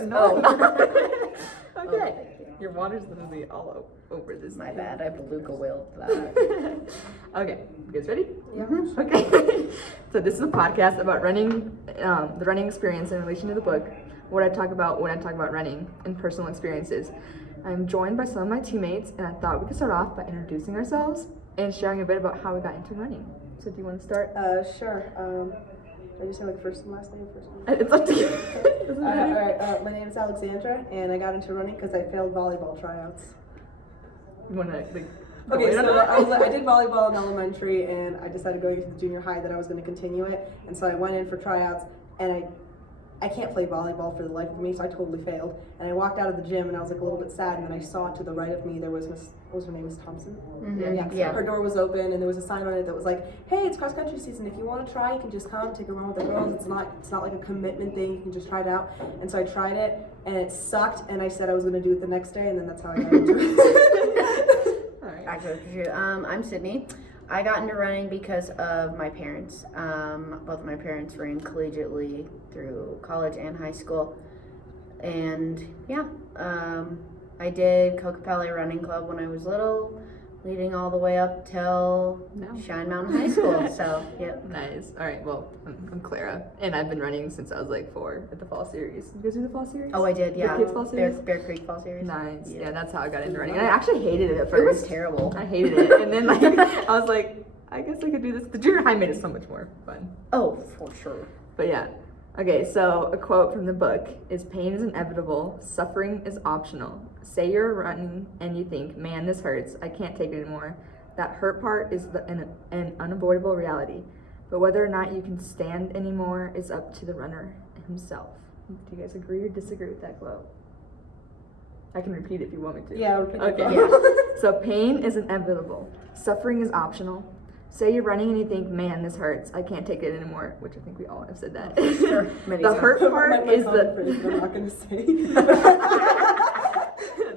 yours. No. Okay. Oh, Your water's literally all over this. my bad. I beluga whaled that. Okay, you guys ready? Yeah. Okay. So this is a podcast about running, the running experience in relation to the book. What I talk about when I talk about running and personal experiences. I'm joined by some of my teammates, and I thought we could start off by introducing ourselves and sharing a bit about how we got into running. So do you want to start? Sure. I just say like first and last name, first name. It's up to you. Doesn't All matter. right. My name is Alexandra, and I got into running because I failed volleyball tryouts. You want to like? Okay, go in so on that? I did volleyball in elementary, and I decided going into the junior high that I was going to continue it, and so I went in for tryouts, and I can't play volleyball for the life of me, so I totally failed. And I walked out of the gym, and I was like a little bit sad, and then I saw to the right of me there was what was her name? Miss Thompson. Mm-hmm. Yeah. Her door was open, and there was a sign on it that was like, "Hey, it's cross country season. If you want to try, you can just come, take a run with the girls. It's not like a commitment thing. You can just try it out." And so I tried it, and it sucked. And I said I was going to do it the next day, and then that's how I got into it. All right. Actually, I'm Sydney. I got into running because of my parents. Both of my parents ran collegiately through college and high school. And yeah, I did Kokopelli Running Club when I was little, leading all the way up till No. Shine Mountain High School. So, yep. Nice. All right. Well, I'm Clara, and I've been running since I was like 4 at the fall series. You guys do the fall series? Oh, I did, The yeah. kids fall series? Bear Creek Fall Series. Nice. Yeah. Yeah, that's how I got into running. And I actually hated it at It first. was terrible. I hated it, and then like I was like, I guess I could do this. The junior high made it so much more fun. Oh, for sure. But yeah. Okay, so a quote from the book is pain is inevitable, suffering is optional. Say you're running and you think, man, this hurts, I can't take it anymore. That hurt part is an unavoidable reality. But whether or not you can stand anymore is up to the runner himself. Do you guys agree or disagree with that quote? I can repeat it if you want me to. Yeah, repeat it. Okay. Yeah. So pain is inevitable. Suffering is optional. Say you're running and you think, man, this hurts. I can't take it anymore, which I think we all have said that. Sure. Many The times. hurt part My is common the phrase, but I'm not going to say.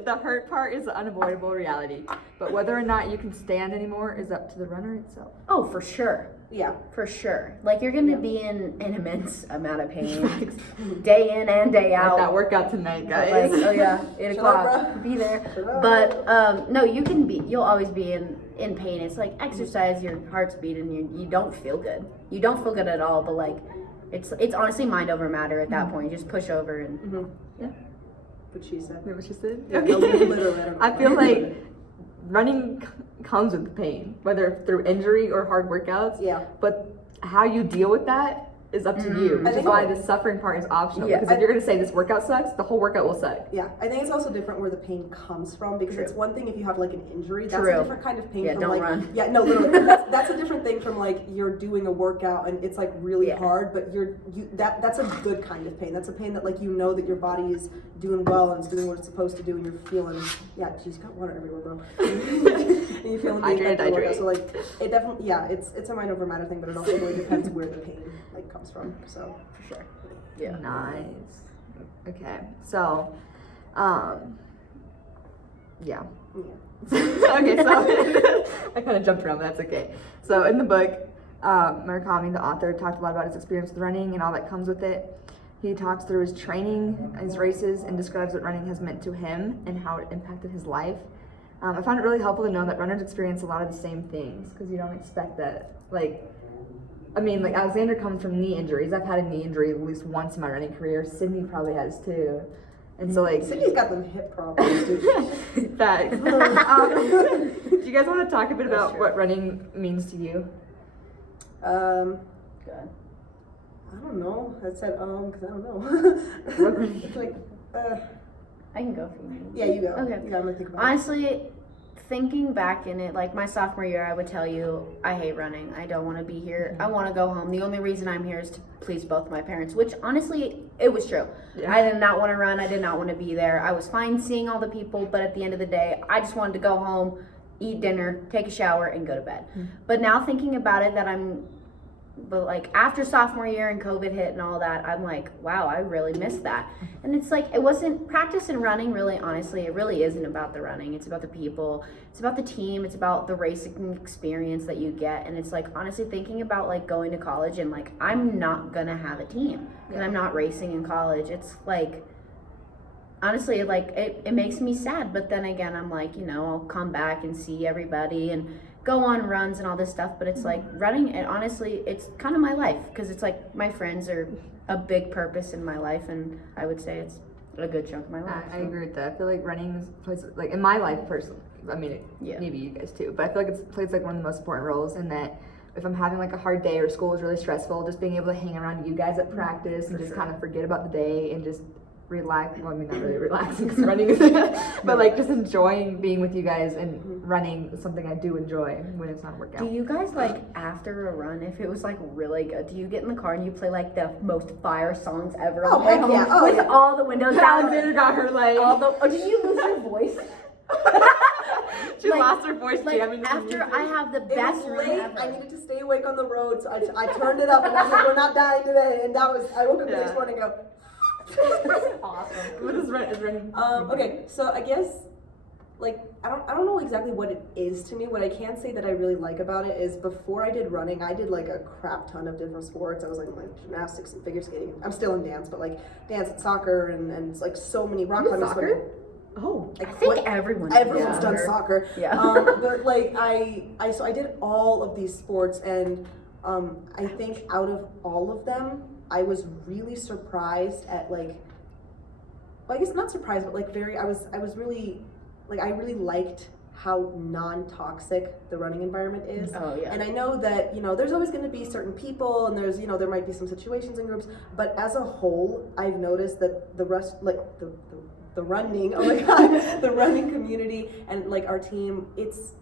the hurt part is the unavoidable reality. But whether or not you can stand anymore is up to the runner itself. Oh, for sure. Yeah. For sure. Like, you're going to be in an immense amount of pain day in and day Like out. that workout tonight, But guys. like, oh yeah, 8 Shut up, o'clock, bro. be there. Shut up. But no, you'll always be in pain. It's like exercise, your heart's beating, you don't feel good. You don't feel good at all, but like, it's honestly mind over matter at that point. You just push over and Mm-hmm. Yeah. What she said. Is that what she said? Yeah, no, literally, I don't know. I feel like running comes with pain, whether through injury or hard workouts. Yeah. But how you deal with that is up to you, I which is think- why the suffering part is optional. Yeah. Because if you're going to say this workout sucks, the whole workout will suck. Yeah, I think it's also different where the pain comes from because True. it's one thing if you have like an injury, that's True. a different kind of pain Yeah, from don't like run. yeah, no, literally that's a different thing from like you're doing a workout and it's like really Yeah. hard, but that's a good kind of pain. That's a pain that like you know that your body is doing well and it's doing what it's supposed to do and you're feeling geez, got water everywhere, bro. And you're feeling the effect of the workout. So like it definitely it's a mind over matter thing, but it also really depends where the pain like comes from. So for sure. Yeah. Nice. Okay. So, yeah. Okay, so I kind of jumped around, but that's okay. So in the book, Murakami, the author, talked a lot about his experience with running and all that comes with it. He talks through his training, his races, and describes what running has meant to him and how it impacted his life. I found it really helpful to know that runners experience a lot of the same things because you don't expect that. Like Alexander comes from knee injuries. I've had a knee injury at least once in my running career. Sydney probably has too. And so like Sydney's got them hip problems, dude. facts. Do you guys want to talk a bit about true. what running means to you? Good. I don't know. I said because I don't know. It's like I can go for you. yeah, you go. Okay. Yeah, I'm gonna think about it. Honestly, thinking back in it, like my sophomore year, I would tell you, I hate running. I don't want to be here. I want to go home. The only reason I'm here is to please both my parents, which honestly, it was true. Yeah. I did not want to run. I did not want to be there. I was fine seeing all the people, but at the end of the day, I just wanted to go home, eat dinner, take a shower, and go to bed. But now thinking about it, but like after sophomore year and COVID hit and all that, I'm like, wow, I really missed that. And it's like, it wasn't practice and running really, honestly, it really isn't about the running. It's about the people, it's about the team, it's about the racing experience that you get. And it's like, honestly, thinking about like going to college and like, I'm not gonna have a team because I'm not racing in college. It's like, honestly, like it makes me sad, but then again, I'm like, I'll come back and see everybody and go on runs and all this stuff, but it's like running, and honestly, it's kind of my life, because it's like my friends are a big purpose in my life, and I would say it's a good chunk of my life. I agree with that. I feel like running plays, like, in my life personally, I mean, Yeah. maybe you guys too, but I feel like it plays like one of the most important roles in that if I'm having like a hard day or school is really stressful, just being able to hang around you guys at practice and just kind of forget about the day and just relax. Well, I mean, not really relaxing because running is, but like just enjoying being with you guys and running is something I do enjoy when it's not a workout. Do you guys, like, after a run, if it was like really good, do you get in the car and you play like the most fire songs ever Oh, on the way heck home yeah. Oh, with yeah. all the windows down? Alexander got her like, Did you lose your voice? she like- lost her voice Like, jamming to after music. I have the It best was run late. ever. I needed to stay awake on the road, so I turned it up and I was like, we're not dying today. And that was, I woke up the next Yeah. morning and go, Awesome. What is running? okay, so I guess, like, I don't know exactly what it is to me. What I can say that I really like about it is before I did running, I did like a crap ton of different sports. I was like gymnastics and figure skating. I'm still in dance, but like dance and soccer and it's like so many rock You climbing. soccer? swimming. Oh, Like, I think what- everyone's everyone's done soccer. Yeah. But like so I did all of these sports, and I think out of all of them, I was really surprised at like, well, I guess not surprised, but like I was really, like, I really liked how non-toxic the running environment is. Oh, yeah. And I know that, there's always going to be certain people, and there's, there might be some situations in groups, but as a whole, I've noticed that the running, oh my god, the running community and like our team, it's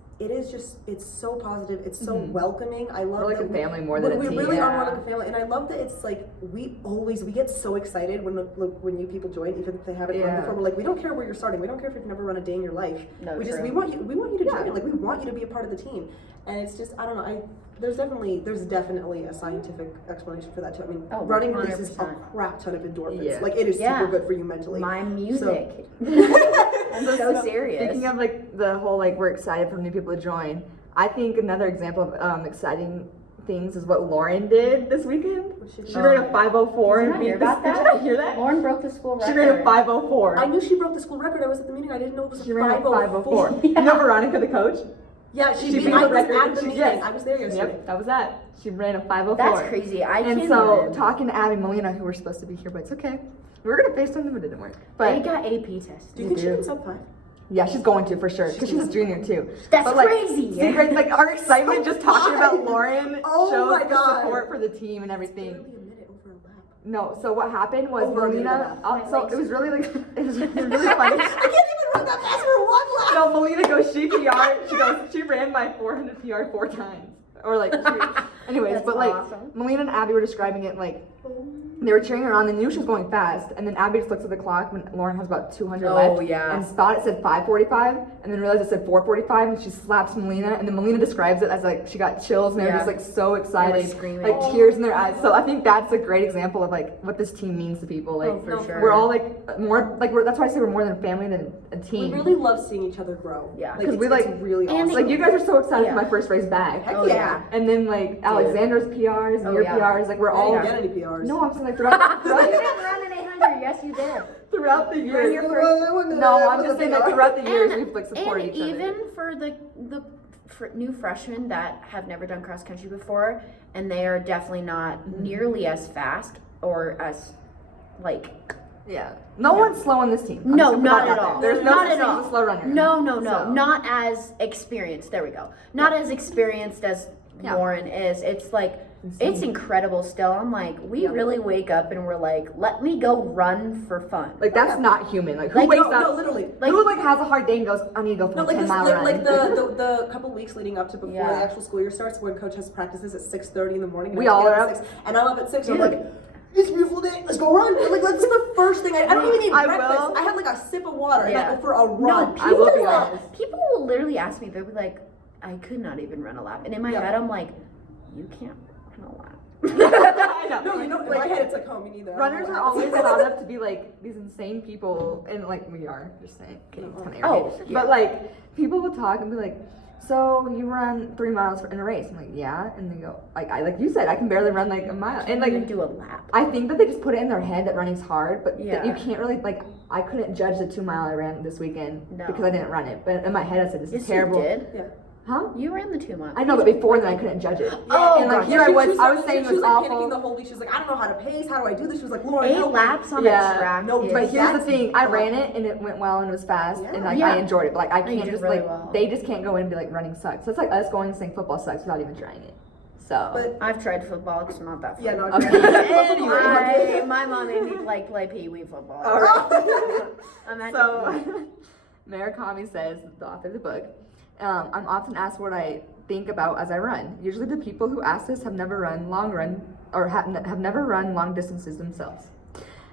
so positive, it's so welcoming. I love we're like that a family more than a we team. really are more Yeah. like a family, and I love that it's like we get so excited when new people join, even if they haven't run Yeah. before. We're like, we don't care where you're starting, we don't care if you've never run a day in your life. No, we true. want you to Yeah. join. Like, we want you to be a part of the team. And it's just, I don't know, there's definitely a scientific explanation for that too. I mean, Oh, running releases a 100%. crap ton of endorphins. Yeah. Like, it is Yeah. super good for you mentally. My music. I'm So, so serious. Speaking of like the whole like we're excited for new people to join, I think another example of exciting things is what Lauren did this weekend. She She ran a 5:04 Did you and not hear beat the. about Did that? you not hear that? Lauren broke the school record. She ran a 5:04. I knew she broke the school record. I was at the meeting. I didn't know it was She a ran a 5:04. 5:04. You know Veronica, the coach? Yeah, she beat beat. I the was record. at the She- meeting. yes. I was there yesterday. Yep, that was that. She ran a 5:04. That's crazy. I And can't so even. talking to Abby Molina, who were supposed to be here, but it's okay. We were gonna FaceTime them, but it didn't work. They But got AP tests. Do you think she do. can sub 5? yeah, she's going to for sure because she's a junior too. That's But, like, crazy. see, right, like our excitement just talking about Lauren Oh shows my the God. support for the team and everything. Barely a minute over a lap. No, so what happened was Over a minute Melina. and a half. So it was really like it was really funny. I can't even run that fast for one lap. So Melina goes, she PR. She ran my 400 PR 4 times, or like. Anyways, That's but like awesome. Melina and Abby were describing it like they were cheering her on. They knew she was going fast, and then Abby just looks at the clock when Lauren has about 200 left. Oh, yeah. And thought it said 5:45, and then realized it said 4:45, and she slaps Melina, and then Melina describes it as like she got chills, and they were Yeah. just like so excited, screaming. like tears in their eyes. So I think that's a great example of like what this team means to people. Like Oh, for sure. we're all like more like that's why I say we're more than a family than a team. We really love seeing each other grow. Yeah. Like, 'Cause it's, we, like- it's really and awesome. Like you guys are so excited Yeah. for my first race back. Heck Oh, yeah. yeah. And then like Alexander's PRs and Oh, your yeah. PRs, like we're I all didn't get any PRs. no, I'm saying like throughout, You didn't run an 800. Yes, you did. throughout the You're in years. your No, I'm just saying that throughout the years we've like supported And each other. even for the new freshmen that have never done cross country before, and they are definitely not Mm-hmm. nearly as fast or as like Yeah. No one's slow on this team. I'm no, just gonna put not that at out all. there. There's no not such at thing all. as a slow runner. No, So- not as experienced. There we go. Not as experienced as Yeah. Lauren is. It's like Insane. it's incredible. Still, I'm like, we Yeah. really wake up and we're like, let me go run for fun. Like that's not human. Like who Like, wakes no, up? no, literally. Like- who like has a hard day and goes, I need to go for No, a like 10 this, mile like, run. like the couple weeks leading up to before Yeah. the actual school year starts, when coach has practices at 6:30 in the morning. And We I have to all get are up at up. 6, and I'm up at 6. And Yeah. I'm like, it's a beautiful day. Let's go run. And, like that's the first thing I don't even need I breakfast. will. I had like a sip of water and Yeah. I go for a No, run. I will be people, honest. people will literally ask me, they'll be like, I could not even run a lap. And in my Yeah. head, I'm like, you can't run a lap. I know. No, you know, in Like, my head it's like, oh, me neither. I don't runners know are what always happens. thought of to be like these insane people, and like we are. Just saying, okay, it's kind of Oh, arrogant. yeah. But like people will talk and be like, so you run 3 miles in a race. I'm like, yeah. And they go, like you said, I can barely run like a mile. And Like like, do a lap. I think that they just put it in their head that running's hard, but Yeah. you can't really, like, I couldn't judge the 2 mile I ran this weekend No. because I didn't run it. But in my head, I said, this Yes, is terrible. you did. Yeah. Huh? You ran the 2 miles. I know, but before then I couldn't judge it. Oh, and like gotcha. here I was saying it she was like awful. panicking the whole week. She was like, I don't know how to pace. How do I do this? She was like, Lauren, 8 help me." laps on Yeah. the track. No, is- But here's the That's- thing, I ran it and it went well and it was fast and like Yeah. I enjoyed it. But like I No, you can't did just really like well. they just can't go in and be like running sucks. So it's like us going and saying football sucks without even trying it. So But I've tried football. It's not that fun. yeah, no. Okay. Anyway. My mom made me like play Pee Wee football. All right. Imagine. So Murakami says, the author of the book, I'm often asked what I think about as I run. Usually the people who ask this have never run have never run long distances themselves.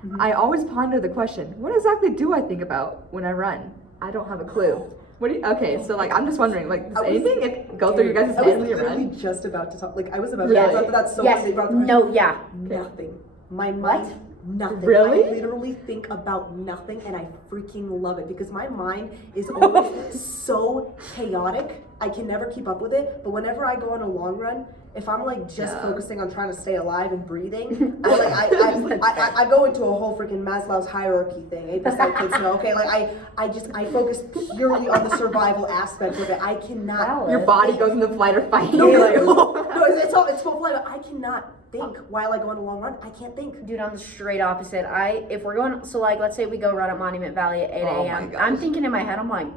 Mm-hmm. I always ponder the question, what exactly do I think about when I run? I don't have a clue. What do you, okay, so like I'm just wondering, like does I was- anything go through your guys' I was head when you literally run? just about to talk. Like I was about Really? to talk about that so Yes. much. They brought the No. Yeah. nothing. My mind, nothing. Really? I literally think about nothing, and I freaking love it because my mind is always so chaotic. I can never keep up with it. But whenever I go on a long run, if I'm like just Yeah. focusing on trying to stay alive and breathing, I go into a whole freaking Maslow's hierarchy thing. Just like kids know, okay? Like I focus purely on the survival aspect of it. I cannot. Valid. Your body goes into flight or fight. No, You're like, no, it's full flight. I cannot think while I go on a long run. I can't think. Dude, I'm the straight opposite. If we're going, so like, let's say we go run at Monument Valley at 8 Oh my a.m. gosh. I'm thinking in my head, I'm like,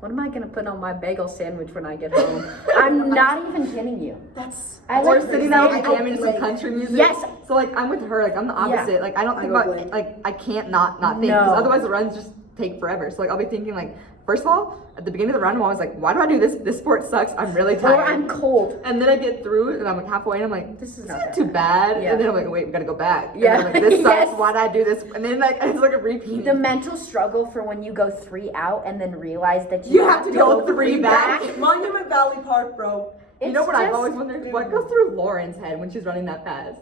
what am I gonna put on my bagel sandwich when I get home? I'm not even kidding you. That's Or like sitting the out same- and jamming to some country music. Yes. So like I'm with her. Like I'm the opposite. Like I don't think go about blank. like I can't not think because No. otherwise the runs just take forever. So like I'll be thinking like first of all at the beginning of the run I'm always like why do I do this? This sport sucks. I'm really tired. Or I'm cold. And then I get through it and I'm like halfway and I'm like This is this not isn't that too bad. Yeah. And then I'm like wait we gotta go back. And Yeah. then I'm like this sucks. Yes. Why did I do this? And then like it's like a repeat. The mental struggle for when you go 3 out and then realize that you, You have to go 3 back. Monument Valley Park, bro. You know It's what I've just- always wondered? What goes through Lauren's head when she's running that fast?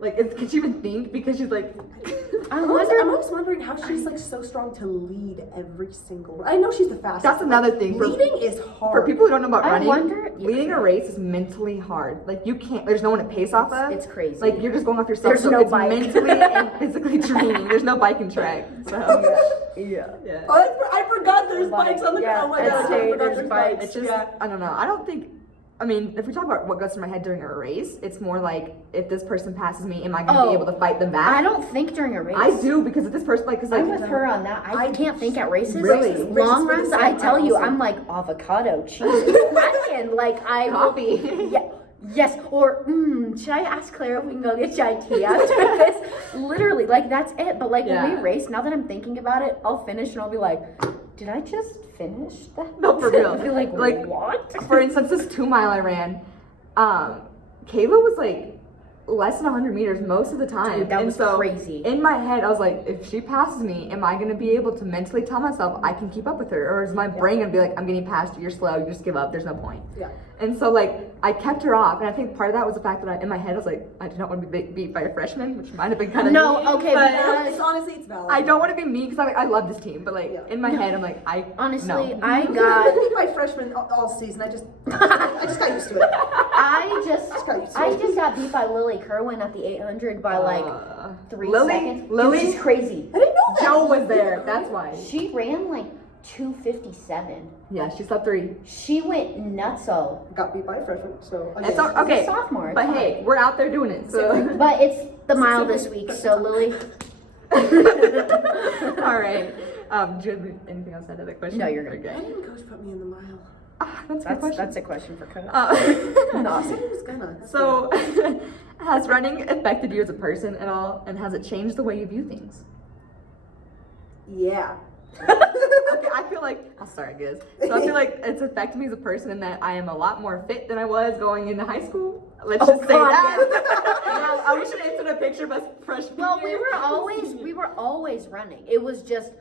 Like, can she even think? Because she's like, I'm always wondering how she's like so strong to lead every single. I know she's the fastest. that's another thing. Leading is hard. For people who don't know about I running, wonder- leading a race is mentally hard. Like, you can't, there's no one to pace off of. It's crazy. Like, you're just going off yourself. There's so no it's bike. mentally and physically draining. There's no biking track. So, yeah. Oh, I forgot there's bikes on the Yeah, ground. Oh my at god, I state, forgot there's there's bikes. bikes. It's just, Yeah. I don't know. I don't think, I mean, if we talk about what goes through my head during a race, it's more like, if this person passes me, am I going to Oh, be able to fight them back? I don't think during a race. I do because if this person, like, cause I'm like, with her on that. I can't think at races. Really? Long Races runs, for the I same. tell you, Also. I'm like avocado, cheese, onion. Like I will- Coffee. Yeah. Yes. Or should I ask Claire if we can go get chai tea after this? Literally, like that's it. But like when Yeah. we race, now that I'm thinking about it, I'll finish and I'll be like, did I just finish that? No, for real. I'll be like, Like, what? For instance, this 2 mile I ran, Kayla was like less than 100 meters most of the time. Dude, that and was so crazy. In my head, I was like, if she passes me, am I gonna be able to mentally tell myself I can keep up with her? Or is my brain gonna be like, I'm getting past you, you're slow, you just give up, there's no point. Yeah. And so like, I kept her off, and I think part of that was the fact that in my head, I was like, I do not want to be beat by a freshman, which might have been kind of No, mean, okay, but because- It's honestly, it's valid. I don't want to be mean because I love this team, but like Yeah. in my head, I'm like, Honestly, no. I I've got. been my freshman all season. I just got used to it. I just got got beat by Lily Kerwin at the 800 by like 3 Lily? seconds. Lily? Dude, she's crazy. I didn't know that. Joe was there. That's why. She ran like 2:57. Yeah, she slept 3. She went nutso. Got beat by a freshman, so It's all, okay. a sophomore, it's But fine. hey, we're out there doing it. So But it's the mile this week, so Lily. all right. Do you have anything else to add to that question? No, you're good. Why Okay. didn't coach put me in the mile? That's a good question. That's a question for Coach. No, I said he was gonna. So, has running affected you as a person at all, and has it changed the way you view things? Yeah. Okay, I feel like I'll start, guys. So I feel like it's affected me as a person in that I am a lot more fit than I was going into high school. Let's just say God, that. Oh, we should insert a picture of us freshman Well, year. we were always running. It was just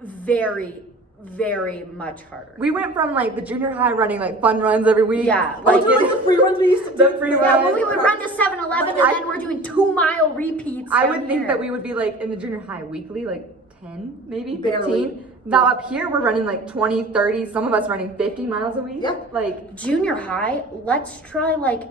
very, very much harder. We went from like the junior high running like fun runs every week. Yeah, like Like the free runs we used to do. the free Yeah, runs. when we would run to 7-Eleven and then we're doing 2-mile repeats. I down would think here. that we would be like in the junior high weekly, like 10, maybe 15. Barely. Now up here we're running like 20, 30, some of us running 50 miles a week. Yeah. Like, Junior high, let's try like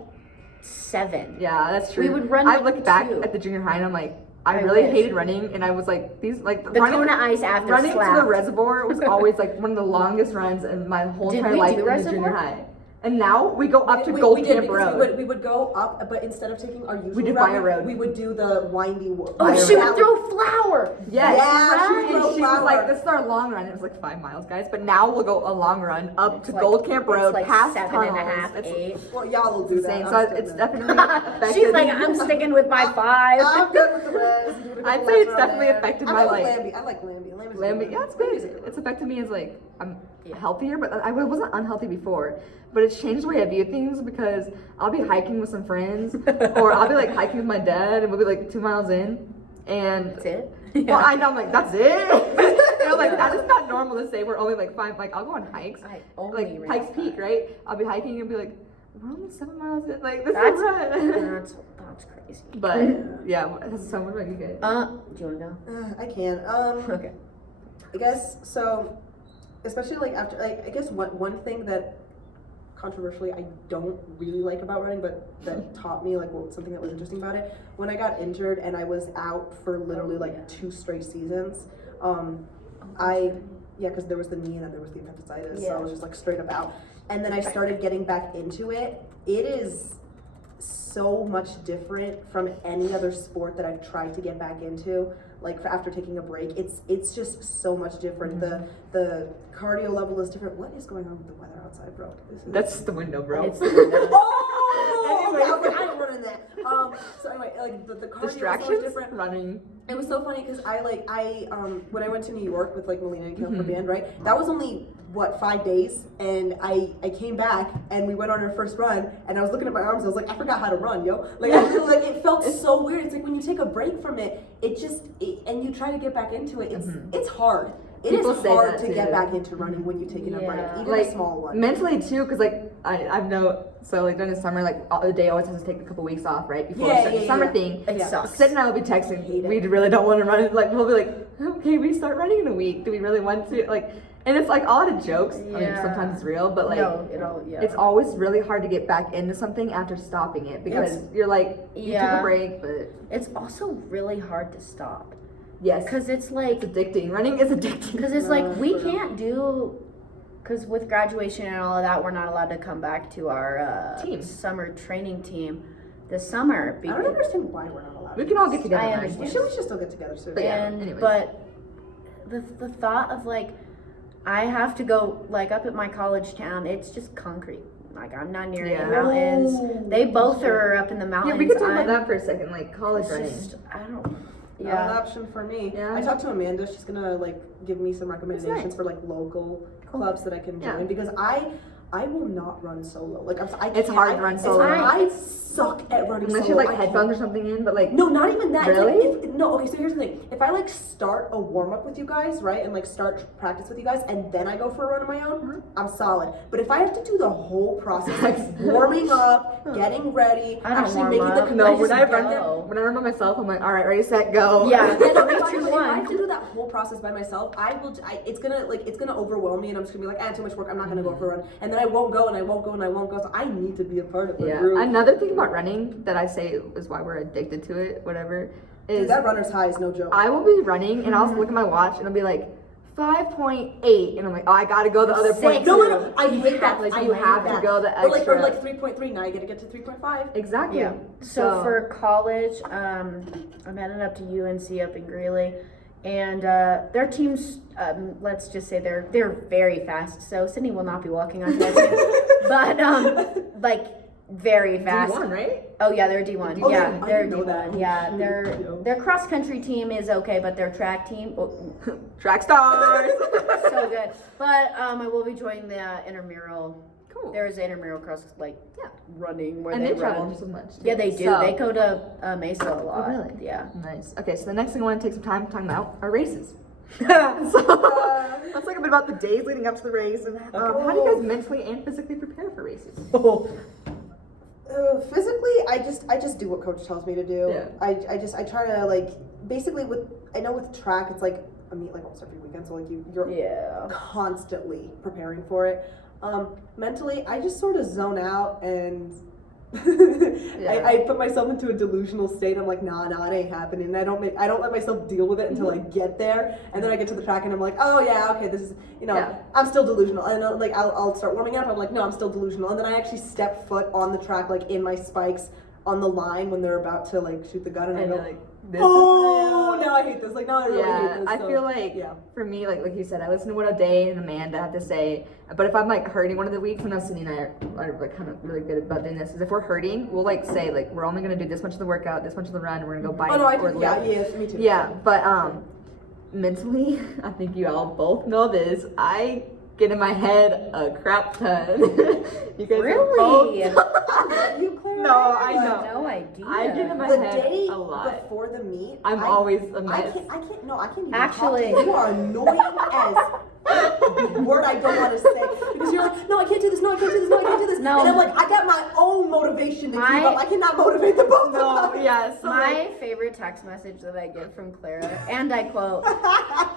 7. yeah, that's true. We would run I like look back 2. at the junior high and I'm like, I I really wish. hated running, and I was like, these like The running, Kona Ice after running slap. to the reservoir was always like one of the longest runs in my whole Did entire we life do in the reservoir? junior high. And now we go up to we Gold did, Camp because Road. we would go up, but instead of taking our usual We did route, Fire Road. we would do the windy. Oh, she would throw flour. Yes. Yeah, she would And throw she was flour. like, this is our long run. It was like 5 miles, guys. But now we'll go a long run up It's to like- Gold Camp Road, it's like past 7.5, tunnels. 8. Well, y'all will do Insane. that. So I'm still it's good. definitely affected. She's like, I'm sticking with my 5. I'm good with the rest. I'd say it's definitely affected my life. Lambie. I like Lambie. Lambie's Lambie, good. yeah, it's good. It's affected me as like I'm Yeah. healthier, but I wasn't unhealthy before. But it's changed the way I view things because I'll be hiking with some friends, or I'll be like hiking with my dad, and we'll be like 2 miles in, and That's it. well, I know I'm like that's it. You know, like that is not normal to say. We're only like 5. Like I'll go on hikes, I only like realized Pikes Peak, that. right? I'll be hiking and be like, we're only 7 miles in. Like this That's is run. that's crazy. But yeah, so what about you guys? Do you want to go? I can. Okay. I guess so. Especially like after, like I guess one thing that controversially I don't really like about running, but that taught me like something that was interesting about it. When I got injured and I was out for literally like 2 straight seasons, because there was the knee and then there was the appendicitis, so I was just like straight up out. And then I started getting back into it. It is so much different from any other sport that I've tried to get back into. Like after taking a break, it's just so much different. The cardio level is different. What is going on with the weather outside, bro? That's the window, bro. It's the window. Oh, okay, I was like, I don't run in that. So anyway, like the cardio is so much Distractions, different. running. It was so funny because I when I went to New York with like Melina and Kale for band, right? That was only 5 days, and I came back and we went on our first run, and I was looking at my arms. I was like, I forgot how to run, yo. Like like it felt so weird. It's like when you take a break from it, and you try to get back into it. It's hard. It People is say hard that to too. get back into running when you're taking a break, Yeah. even Like a small one. mentally too, because like I've know so like during the summer, like the day always has to take a couple weeks off, right? Before Yeah, the summer yeah. thing. It Yeah. sucks. Sid and I will be texting. Hate it. We really don't want to run. Like we'll be like, okay, we start running in a week. Do we really want to? Like, and it's like all the jokes. I mean, Yeah. sometimes it's real, but like No, it'll, yeah. it's always really hard to get back into something after stopping it because you're like you took Yeah. a break, but It's also really hard to stop. yes, Because it's like, it's addicting. Running is addicting. because it's like, we for real. can't do, because with graduation and all of that, we're not allowed to come back to our Team. summer training team this summer. I don't understand why we're not allowed. We to can all do get this. together. I man. understand. We should still get together soon. But yeah, And anyways. but the thought of like I have to go like up at my college town, it's just concrete. Like I'm not near Yeah. any mountains. Ooh, They both that's true. are up in the mountains. Yeah, we could talk about I'm- that for a second, like college it's running. just, I don't. Not an Yeah. option for me. Yeah. I talked to Amanda. She's gonna like give me some recommendations nice. for like local clubs that I can Yeah. join because I will not run solo. Like I It's can't- hard to I- run it's solo. hard. I suck at running Unless solo. you like I headphones or can't. something in, but like No, not even that. It's Really? Like, no, okay, so here's the thing. If I like start a warm up with you guys, right, and like start practice with you guys, and then I go for a run on my own, I'm solid. But if I have to do the whole process, like warming up, getting ready, I don't actually warm making up. the no, I when just I run go. when I run by myself, I'm like, all right, ready, set, go. Yeah. Yeah, no, if, 3, 2, if I have 1. to do that whole process by myself, it's gonna overwhelm me, and I'm just gonna be like, too much work. I'm not gonna go for a run, and then I won't go, and I won't go, and I won't go. So I need to be a part of the Yeah. group. Another thing about running that I say is why we're addicted to it, whatever, Dude, is that runner's high is no joke. I will be running and I'll look at my watch and I'll be like 5.8 and I'm like, oh, I gotta go the other Six. point. no, I hate that. Like, I you hate have to that. go the Or like, extra. 3.3. Now you gotta get to 3.5. Exactly. Yeah. So for college, I'm headed up to UNC up in Greeley, and their teams, let's just say they're very fast. So Sydney will not be walking onto that team, but like very fast. D1, right? Oh yeah, they're D1. Oh, yeah, I they're didn't know that. D1. Yeah, Oh, their shoot. their cross country team is okay, but their track team, Track stars. so good. But I will be joining the intramural. Cool. There is an intramural cross running where and they they travel run. just as much. too. Yeah, they do. So- They go to Mesa a lot. really? Yeah. Nice. Okay, so the next thing I want to take some time talking about are races. So let's talk a bit about the days leading up to the race and how do you guys mentally and physically prepare for races? Physically, I just do what coach tells me to do. Yeah. I try to like basically with track it's like a meet like almost every weekend, so like you're Yeah. constantly preparing for it. Mentally, I just sort of zone out and I put myself into a delusional state. I'm like, nah, it ain't happening. And I don't let myself deal with it until I get there, and then I get to the track and I'm like, oh yeah, okay, this is, I'm still delusional. And like I'll start warming up. I'm like, no, I'm still delusional. And then I actually step foot on the track, like in my spikes on the line when they're about to like shoot the gun, and I go like, this oh, is real. no, I hate this. Like, no, I really hate this. I So, feel like for me, like you said, I listen to what O'Day and Amanda have to say. But if I'm like hurting one of the weeks, when Cindy and I are like kind of really good about doing this, is if we're hurting, we'll like say like we're only gonna do this much of the workout, this much of the run, and we're gonna go bike Oh no, I or do. lift. Me too. Yeah, but mentally, I think you all both know this. I get in my head a crap ton. You guys Really? You Claire? No, I know. No idea. I get in my The head day a lot. before the meet, I'm always a I mess. can't even Actually- talk to you. You are annoying as word I don't want to say, because you're like, no, I can't do this, no, I can't do this, no, I can't do this. No. And I'm like, I got my own motivation to keep My- up. I cannot motivate the both No, of them. yeah. So like, My favorite text message that I get from Clara, and I quote,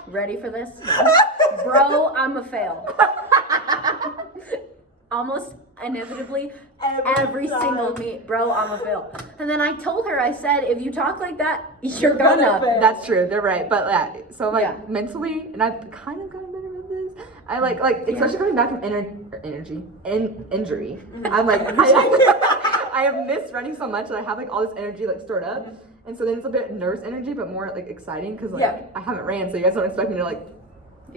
ready for this? Bro, I'm a fail. Almost inevitably, every time. single meet, bro, I'm a fail. And then I told her, I said, if you talk like that, you're gonna gonna. fail. that's true. They're right. But so like Yeah. mentally, and I've kind of gotten better with this. I like especially coming back from injury. I'm like I have missed running so much that I have like all this energy like stored up, and so then it's a bit nervous energy, but more like exciting because like I haven't ran, so you guys don't expect me to like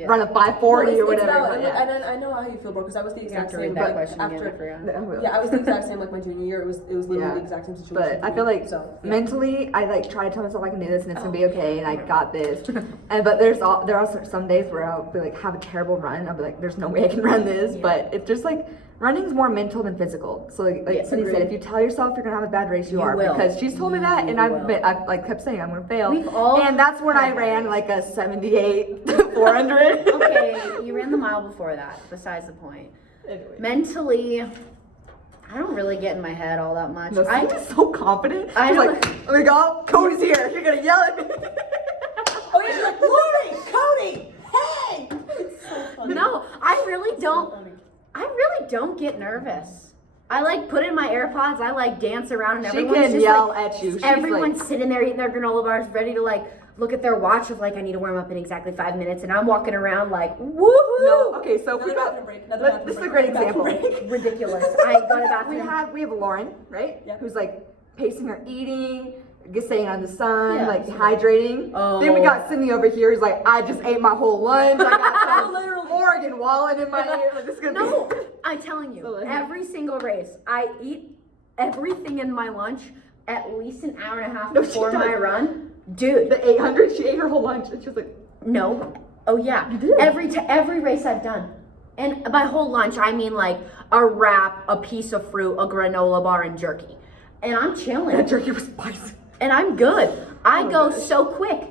run a 540 or whatever. Valid. But, yeah. And I know how you feel, bro, because I was the You have exact to same. read that like, question again, I after, forgot. I will. yeah, I was the exact same like my junior year. It was literally Yeah. the exact same situation. But I for feel me. like So, yeah. mentally, I like try to tell myself I can do this and it's gonna be okay and I got this. But there are some days where I'll be like have a terrible run. I'll be like, there's no way I can run this. But it's just like running's more mental than physical. So like Yes, Cindy said, agreed. if you tell yourself you're gonna have a bad race, you are, will. because she's told me that, and You I've will. like kept saying I'm gonna fail. We've all and that's when I had ran that. like a 78 400. Okay, you ran the mile before that, besides the point. Anyway. Mentally, I don't really get in my head all that much. No, Cindy's so confident. I She's know. like, oh my god, Cody's here. You're gonna yell at me. Oh, yeah, she's like, Lori, Cody, hey! It's so funny. No, I really So don't. funny. I really don't get nervous. I like put in my AirPods. I like dance around, and She everyone's can just yell like, at you. She's everyone's like, sitting there eating their granola bars, ready to like look at their watch of like I need to warm up in exactly 5 minutes, and I'm walking around like woohoo. no, okay, so if we Another got bathroom break. Another But bathroom this is a break. great Bathroom example. break. Ridiculous. I go to the bathroom. we have Lauren, right? Yeah. Who's like pacing her eating, staying on the sun, Yeah. like hydrating. Oh. Then we got Cindy over here who's like, I just ate my whole lunch. I got some Literally. Morgan Wallen in my ear. Like, this is gonna No, be I'm telling you, So, like- every single race, I eat everything in my lunch at least an hour and a half No, she before my doesn't. run. Dude, the 800. She ate her whole lunch, and she was like, no. Oh yeah. You did. Every race I've done. And by whole lunch, I mean like a wrap, a piece of fruit, a granola bar, and jerky. And I'm chilling. that jerky was spicy. And I'm good. I Oh, go gosh. so quick.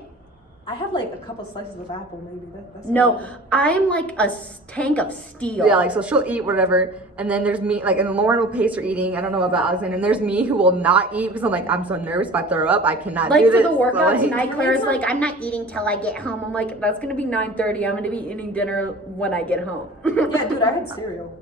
I have like a couple slices of apple, maybe. That's No, I'm like a tank of steel. Yeah, like so she'll eat whatever, and then there's me, like, and Lauren will pace her eating. I don't know about Alexander, and there's me who will not eat because I'm like, I'm so nervous if I throw up, I cannot Like do for this. the workout So, like, tonight, Claire's like, I'm not eating till I get home. I'm like, that's gonna be 9:30. I'm gonna be eating dinner when I get home. Yeah, dude, I had cereal.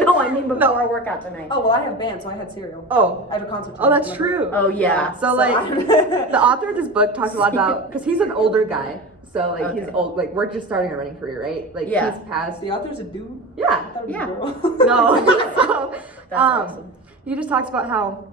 No, I mean before our workout tonight. Oh, well, I have band, so I had cereal. Oh, I have a concert. oh, that's tonight. true. Oh yeah. So like, the author of this book talks a lot about, because he's an older guy. So like he's Okay. old, like we're just starting a running career, right? Like Yeah. he's past. The author's a dude? I Yeah. thought it was Yeah. a girl. No. So, That's awesome. he just talks about how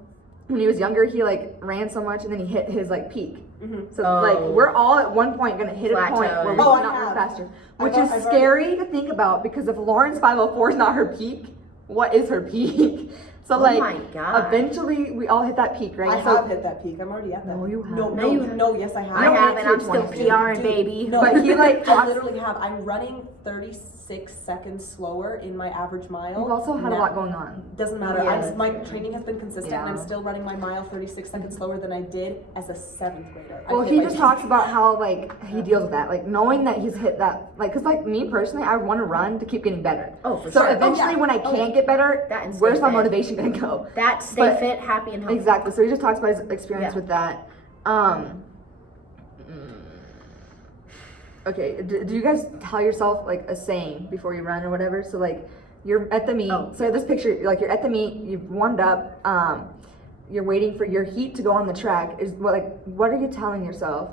when he was younger he like ran so much and then he hit his like peak. Mhm. So Oh. like we're all at one point gonna hit a point Plateau. where we Oh, I cannot run have. faster, which I've is already- scary to think about because if Lauren's 504 is not her peak, what is her peak? So Oh like my God. eventually we all hit that peak, right? I So have hit that peak. I'm already at that. No, you No, haven't. no, No, you- no, yes, I have. I don't haven't. make I'm your still 20s. PRing, Dude, baby. No, But he, like, I talks- literally have. I'm running 36 seconds slower in my average mile. you've also had a now. lot going on. Doesn't matter. Yeah. My training has been consistent, and I'm Yeah. still running my mile 36 seconds slower than I did as a 7th grader. I Well, hit he my just peak. talks about how like he deals with that, like knowing that he's hit that, like, cause like me personally, I want to run to keep getting better. Oh, for So sure. eventually, yeah. when I Oh, can't yeah. get better, That and stay where's my fit. motivation gonna go? That stay But- fit, happy, and healthy. Exactly. So he just talks about his experience Yeah. with that. Okay, do you guys tell yourself like a saying before you run or whatever? So like you're at the meet. Oh. So this picture, like you're at the meet, you've warmed up, you're waiting for your heat to go on the track. What are you telling yourself?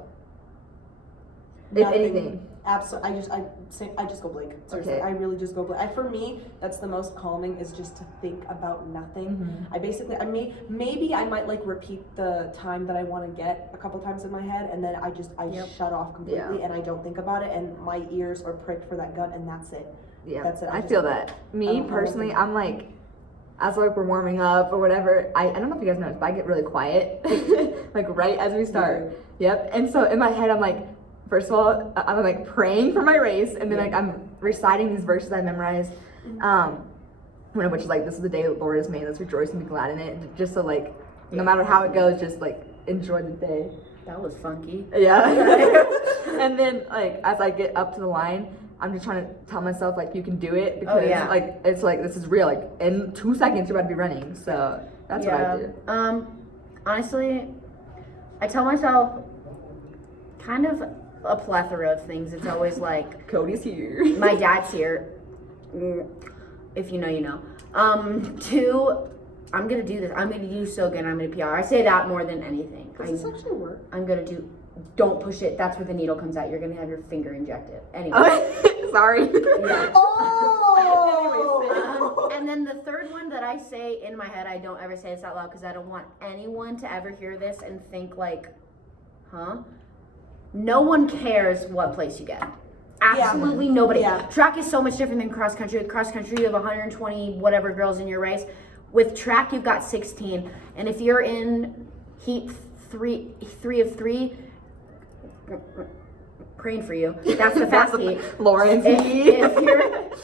If Nothing. anything. Absolutely. I just go blank. Seriously, Okay. I really just go blank. For me, that's the most calming, is just to think about nothing. Mhm. Maybe I might like repeat the time that I want to get a couple times in my head, and then I Yep. shut off completely, Yeah. and I don't think about it, and my ears are pricked for that gut, and that's it. Yeah, That's it. I feel that. Me don't personally, think- I'm like, as like we're warming up or whatever, I don't know if you guys noticed, but I get really quiet, like right as we start. Yep. And so in my head, I'm like, first of all, I'm like praying for my race, and then like I'm reciting these verses I memorized. One of which is like, "This is the day the Lord has made. Let's rejoice and be glad in it." Just so like, no matter how it goes, just like enjoy the day. That was funky. Yeah. And then like as I get up to the line, I'm just trying to tell myself like you can do it, because yeah. like it's like this is real. Like in 2 seconds you're about to be running. So that's what I do. Honestly, I tell myself kind of a plethora of things. It's always like, Cody's here. my dad's here. If you know, you know. 2, I'm gonna do this. I'm gonna do so good. I'm gonna PR. I say that more than anything. Does this actually work? I'm gonna do. Don't push it. That's where the needle comes out. You're gonna have your finger injected. Anyway. Oh, sorry. Yeah. Oh! And then the third one that I say in my head, I don't ever say this out loud because I don't want anyone to ever hear this and think like, huh? No one cares what place you get. Absolutely nobody. Yeah. Track is so much different than cross country. With cross country, you have 120 whatever girls in your race. With track, you've got 16. And if you're in heat three of 3, praying for you. That's the fast heat. Lawrence.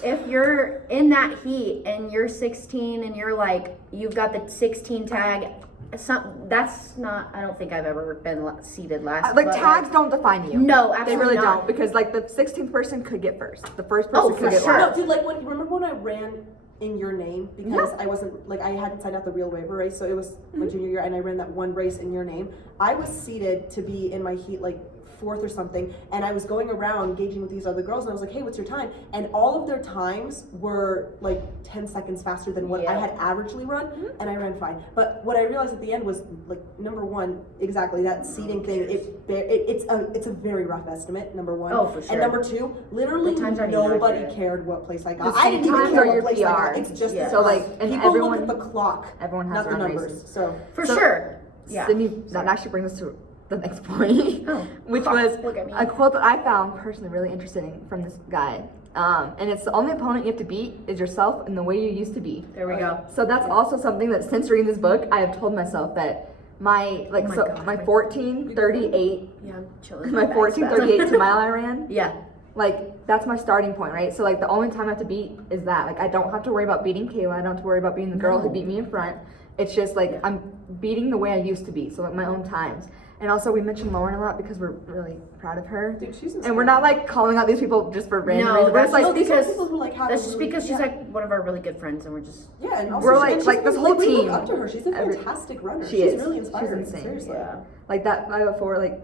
If you're in that heat and you're 16 and you're like, you've got the 16 tag, that's not. I don't think I've ever been seated last. Like but, tags don't define you. No, They absolutely really not. don't, because like the 16th person could get first. The first Oh, person for could get sure. last. No, dude, like remember when I ran in your name, because I wasn't like, I hadn't signed out the real waiver race, so it was my junior year, and I ran that one race in your name. I was seated to be in my heat like 4th or something, and I was going around gauging with these other girls, and I was like, hey, what's your time? And all of their times were like 10 seconds faster than what I had averagely run, and I ran fine. But what I realized at the end was, like, number one, exactly that seating thing, it's a very rough estimate, number one. Oh, for sure. And number two, literally The times aren't even nobody accurate. cared what place I got. The I didn't even times care are what your place I got. PR. It's just Yeah. the So, time. like, and people everyone- look at the clock, Everyone has not the their own numbers. races. So For So- sure. Yeah. Sydney, that actually brings us to the next point, Oh, which fuck, was look at me. a quote that I found personally really interesting from this guy. And it's, the only opponent you have to beat is yourself and the way you used to be. There we go. So that's also something that since reading this book, I have told myself that my Oh my God. my 14:38, Yeah, I'm chilling. my 14:38 mile I ran, Yeah. like that's my starting point, right? So like the only time I have to beat is that. Like I don't have to worry about beating Kayla. I don't have to worry about beating the girl who No. beat me in front. It's just like Yeah. I'm beating the way I used to be. So like my own times. And also we mention Lauren a lot because we're really proud of her. dude, she's And we're not like calling out these people just for random No, reasons. We're that's just like no, these are because- people who like have That's a just really- because she's yeah. like one of our really good friends, and we're just. Yeah, and also We're she- like- and she's like, this whole we team. look up to her. She's a Every- fantastic runner. She She's is. really She's inspiring. insane. Seriously. Yeah. like that 504, like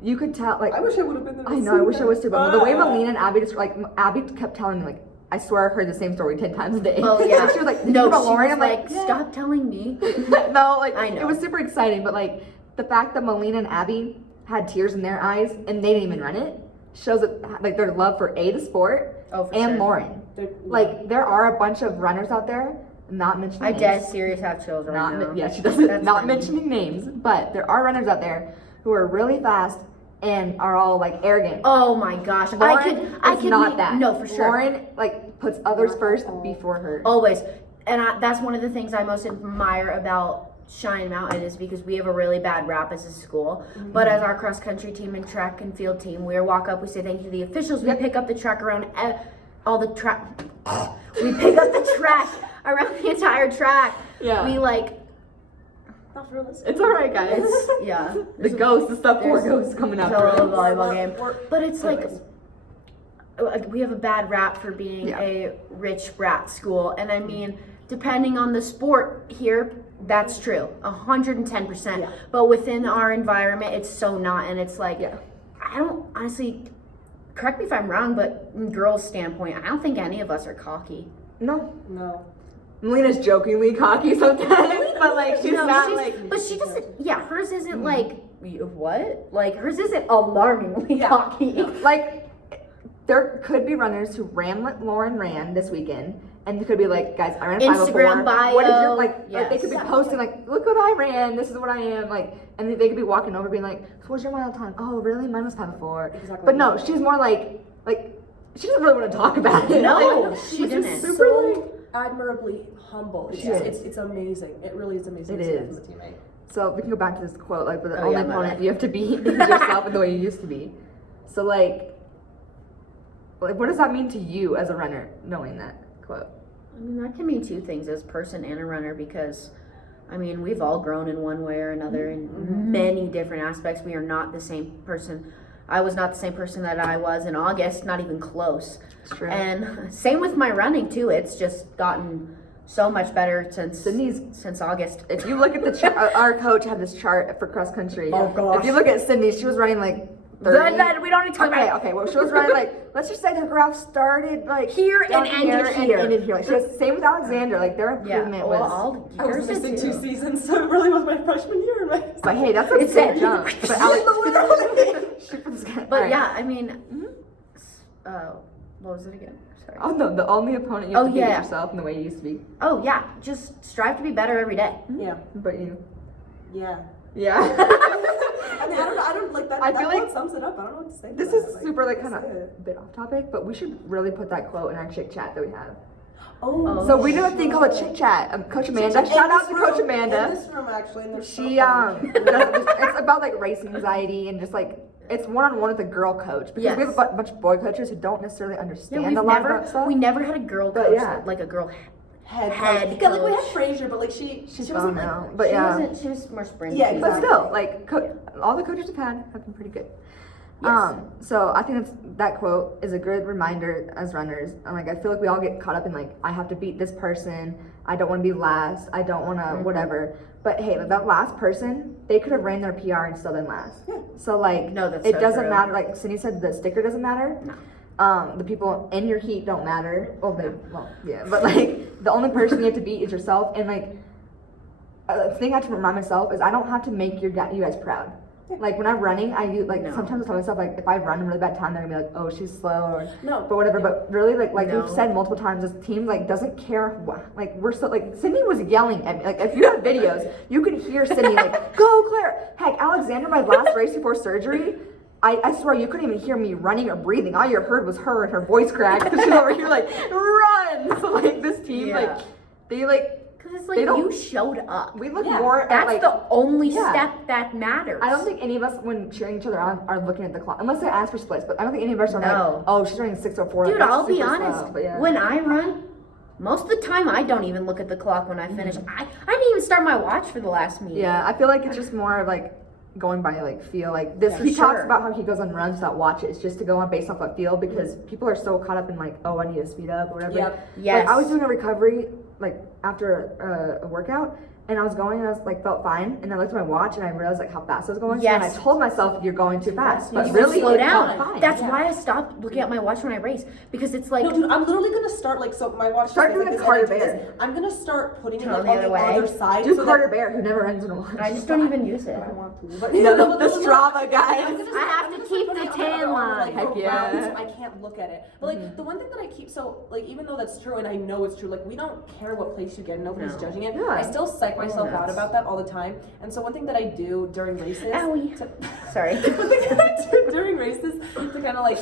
you could tell like I wish I would have been there. to I know, see I wish I that. was too, but the way Ah. Melina and Abby just like Abby kept telling me like I swear I heard the same story 10 times a day. Oh yeah. And she was like, no, about she Lauren? was I'm like, yeah. stop telling me. No, like I know. it was super exciting, but like the fact that Melina and Abby had tears in their eyes and they didn't even run it shows that like their love for the sport Oh, for and sure. Lauren. They're- Like there are a bunch of runners out there, not mentioning I names. dead serious have chills right Not now. yeah, she doesn't. That's not funny. mentioning names, but there are runners out there who are really fast and are all like arrogant. Oh my gosh, Lauren I is could not make- that. No, for sure. Lauren like puts others first before her. Always. And that's one of the things I most admire about Cheyenne Mountain is because we have a really bad rap as a school. But as our cross country team and track and field team, we walk up, we say thank you to the officials, we Yep. pick up the track around all the track. We pick up the trash around the entire track. Yeah. We like, Not realistic. It's all right, guys. it's, yeah. The ghosts, the stuff four There's- ghosts coming It's after a little us. volleyball game. But it's like, Anyways. we have a bad rap for being Yeah. a rich brat school. And I mean, depending on the sport here, that's true, 110%. Yeah. But within our environment, it's so not. And it's like, Yeah. I don't honestly, correct me if I'm wrong, but from girls' standpoint, I don't think any of us are cocky. No. No. Melina's jokingly cocky sometimes, but like she's No, not she's- like. But she doesn't. Yeah, hers isn't like what? Like hers isn't alarmingly Yeah. cocky. Like, there could be runners who ran what Lauren ran this weekend, and they could be like, guys, I ran a 504. Instagram bio, What is your, like they could be yes. posting, like, look what I ran, this is what I am, like, and they could be walking over being like, so what's your mile time? Oh, really? Mine was 504. Exactly. But no, she's more like, she doesn't really want to talk about it. No, Like, she Which is didn't. super, so admirably humble. It's She just, is. it's amazing. It really is amazing It to see that is. from a teammate. So we can go back to this quote, like, but the Oh, only yeah, my opponent bad. you have to be is yourself in the way you used to be. So like, what does that mean to you as a runner, knowing that quote? I mean, that can mean two things as a person and a runner because, I mean, we've all grown in one way or another in many different aspects. We are not the same person. I was not the same person that I was in August, not even close. It's true. And same with my running too. It's just gotten so much better since August. If you look at the chart, our coach had this chart for cross country. Oh, gosh. If you look at Sydney, she was running like 30. That we don't need to talk Okay, about. okay. Well, she was running like, let's just say her graph started like Here and down ended and here. ended here. Like, she was, same with Alexander. Like their Yeah. improvement Well, was. I was yours is missing too. 2 seasons, so it really was my freshman year. Right? But hey, that's a It's big a- jump. But But yeah, I mean, what was it again? Sorry. Oh no, the only opponent you have Oh, to be is yeah. yourself and the way you used to be. Oh yeah, just strive to be better every day. Yeah. But you. Yeah. Yeah. I mean, I don't like that. I that feel quote like sums it up. I don't know what to say. This about is it. super like kind that's of it. a bit off topic, but we should really put that quote in our chick chat that we have. Oh. So we do a thing called a chick chat. Coach Amanda, shout out to Coach In Amanda. this room, actually. And they're so She funny. it's about like race anxiety and just like it's one-on-one with a girl coach because we have a bunch of boy coaches who don't necessarily Yeah, understand a lot about stuff. we never had a girl But coach, yeah. like a girl. head head Yeah, like we had coach. Frazier, but like she's She's wasn't gone like, now, but yeah. She was more sprinty. Yeah, But exactly. still, like all the coaches have been pretty good. Yes. So I think that quote is a good reminder as runners. And like I feel like we all get caught up in like I have to beat this person. I don't want to be last. I don't want to whatever. But hey, like that last person, they could have ran their PR and still been last. Yeah. So like No, that's it so doesn't true. matter. Like Cindy said, the sticker doesn't matter. No. The people in your heat don't matter. Yeah, but like the only person you have to beat is yourself. And like the thing I have to remind myself is I don't have to make you guys proud. Like when I'm running, No. sometimes I tell myself like if I run a really bad time, they're gonna be like, oh, she's slow or No. but whatever. But really, like No. we've said multiple times, this team like doesn't care. Like we're so like Sydney was yelling at me. Like if you have videos, you can hear Sydney like, go Claire. Heck, Alexander, my last race before surgery. I swear you couldn't even hear me running or breathing. All you heard was her and her voice cracked because she's over here like run. So like this team Yeah. they like Because it's They like don't- you showed up. we look Yeah, more at That's like the only Yeah. step that matters. I don't think any of us, when cheering each other on, are looking at the clock. Unless they ask for splits, but I don't think any of us are No. like, oh, she's running 6:04. Dude, that's I'll be super honest. slow." But yeah. When I run, most of the time I don't even look at the clock when I finish. I didn't even start my watch for the last meet. Yeah, I feel like it's just more of like going by like feel. Like this, Yeah, he for talks sure. about how he goes on runs without watches just to go on based off what feel because people are so caught up in like, oh, I need to speed up or whatever. Yep. Yes. Like I was doing a recovery like after a workout. And I was going and I was like felt fine and I looked at my watch and I realized like how fast I was going. Yes. And I told myself you're going too fast. But You really slow it down. felt fine. That's Yeah. why I stopped looking at my watch when I race because it's like No, dude, I'm literally gonna start like so. My watch Start goes doing like a this, Carter and I do Bear. this. I'm gonna start putting it Turn like the on other the way. other side. Do so Carter that, Bear who never runs in a watch. I just don't even use it. I want to, but No, but the literally, Strava, I'm guys. gonna just- I have I'm to gonna keep put the it on tan arm, line. like, Heck around yeah. so I can't look at it. But like the one thing that I keep so like even though that's true and I know it's true, like we don't care what place you get and nobody's No. judging it. Yeah. I still psych myself out nuts. about that all the time. And so one thing that I do during races Owie. to- Sorry. one thing that I do during races to kind of like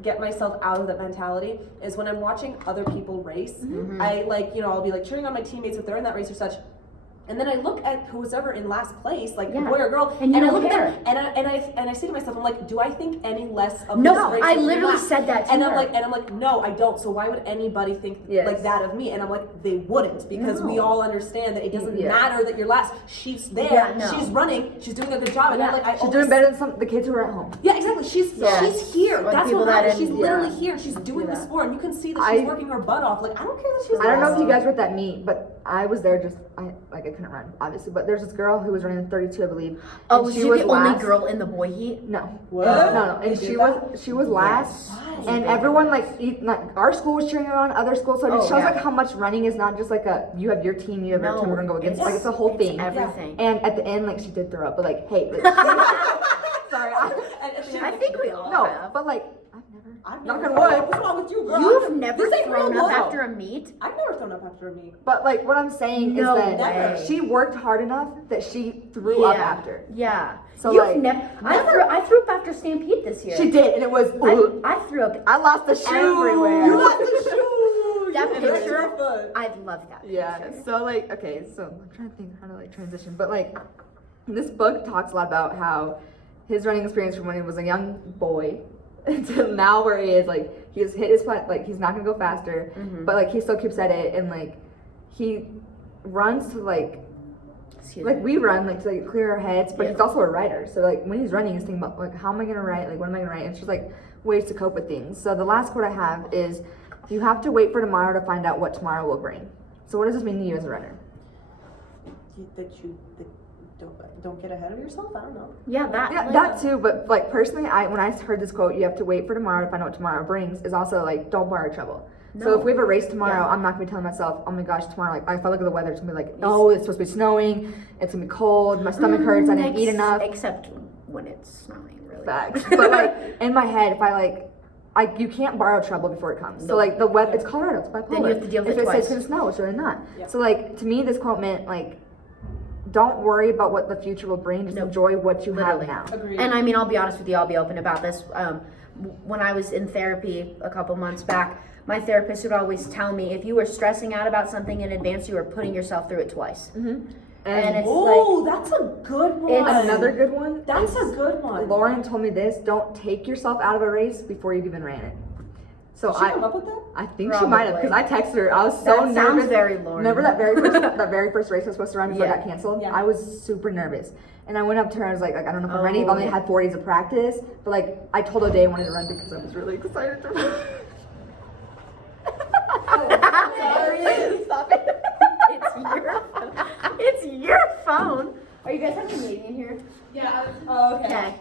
get myself out of that mentality is when I'm watching other people race, I like, you know, I'll be like cheering on my teammates if they're in that race or such. And then I look at who's ever in last place, like Yeah. boy or girl, And you I don't look care. at them and I say to myself, I'm like, do I think any less of No, this race? I than literally last? said that to and her. I'm like, no, I don't. So why would anybody think Yes. like that of me? And I'm like, they wouldn't because we No. all understand that it doesn't Yeah. matter that you're last. She's there, Yeah, no. she's running, she's doing a good job, and Yeah. I'm like, I She's always doing better than the kids who are at home. yeah, exactly. She's Yes. here. Or the That's people what that matters. didn't- She's literally yeah. here. She's doing the Yeah. sport, and you can see that she's I- working her butt off. Like I don't care that she's. I don't know if last. you guys were at that meet, but I was there just like I couldn't run, obviously. But there's this girl who was running in 32, I believe. Oh, and was she the only last. girl in the boy heat? No. What? No. And They she did was last. Why? And everyone like our school was cheering her on, other schools. So it just Oh, shows yeah. like how much running is not just like you have your team, you have your team we're gonna go against. Like it's a whole thing. Everything. And at the end, like she did throw up, but like, hey, like, sorry, I think we all no, have. but like I've Knock never on wood. What's wrong with you, girl? You've never This ain't thrown real up love. after a meet? I've never thrown up after a meet. But like what I'm saying No is that way. she worked hard enough that she threw up after. Yeah. So, You've like, never. I threw up after Stampede this year. She did, and it was. I threw up. I lost the shoe. Everywhere. You lost the shoe. That You hurt picture? your foot. I love that Yeah. picture. So like, okay, so I'm trying to think how to like transition, but like, this book talks a lot about how his running experience from when he was a young boy until now where he is, like he's hit his point, like he's not gonna go faster, but like he still keeps at it, and like he runs to like we run like to like clear our heads, but he's also a writer. So like when he's running, he's thinking about like how am I gonna write, like what am I gonna write? And it's just like ways to cope with things. So the last quote I have is, "You have to wait for tomorrow to find out what tomorrow will bring." So what does this mean to you as a runner? That don't get ahead of yourself. I don't know. Yeah, that. Yeah, like, that too. But like personally, when I heard this quote, "You have to wait for tomorrow to find out what tomorrow brings," is also like don't borrow trouble. So No. if we have a race tomorrow, Yeah. I'm not gonna be telling myself, "Oh my gosh, tomorrow!" Like if I look at the weather, it's gonna be like, "Oh, it's supposed to be snowing. It's gonna be cold. My stomach hurts. I didn't eat enough." Except when it's snowing, really. Facts. But like in my head, if you can't borrow trouble before it comes. So Nope. like the weather, it's Colorado, it's bipolar. Then you have to deal with if it it says twice. it's gonna snow, it's really not. Yeah. So like to me, this quote meant like, don't worry about what the future will bring. Just Nope. enjoy what you Literally. have now. Agreed. And I mean, I'll be honest with you, I'll be open about this. When I was in therapy a couple months back, my therapist would always tell me if you were stressing out about something in advance, you were putting yourself through it twice. And it's Oh, that's a good one. It's another good one. That's is- a good one. Lauren told me this: don't take yourself out of a race before you've even ran it. So Did she come up with that? I think she might have, because Probably. I texted her. I was so That sounds nervous. very Lauren. Remember that very first race I was supposed to run before Yeah. I got canceled? Yeah. I was super nervous. And I went up to her and I was like I don't know if I'm Oh, ready. I've only yeah. had 4 days of practice. But like I told her I wanted to run because I was really excited to run. Sorry. Stop it. It's your phone. Are you guys having a meeting in here? Oh, okay. Okay.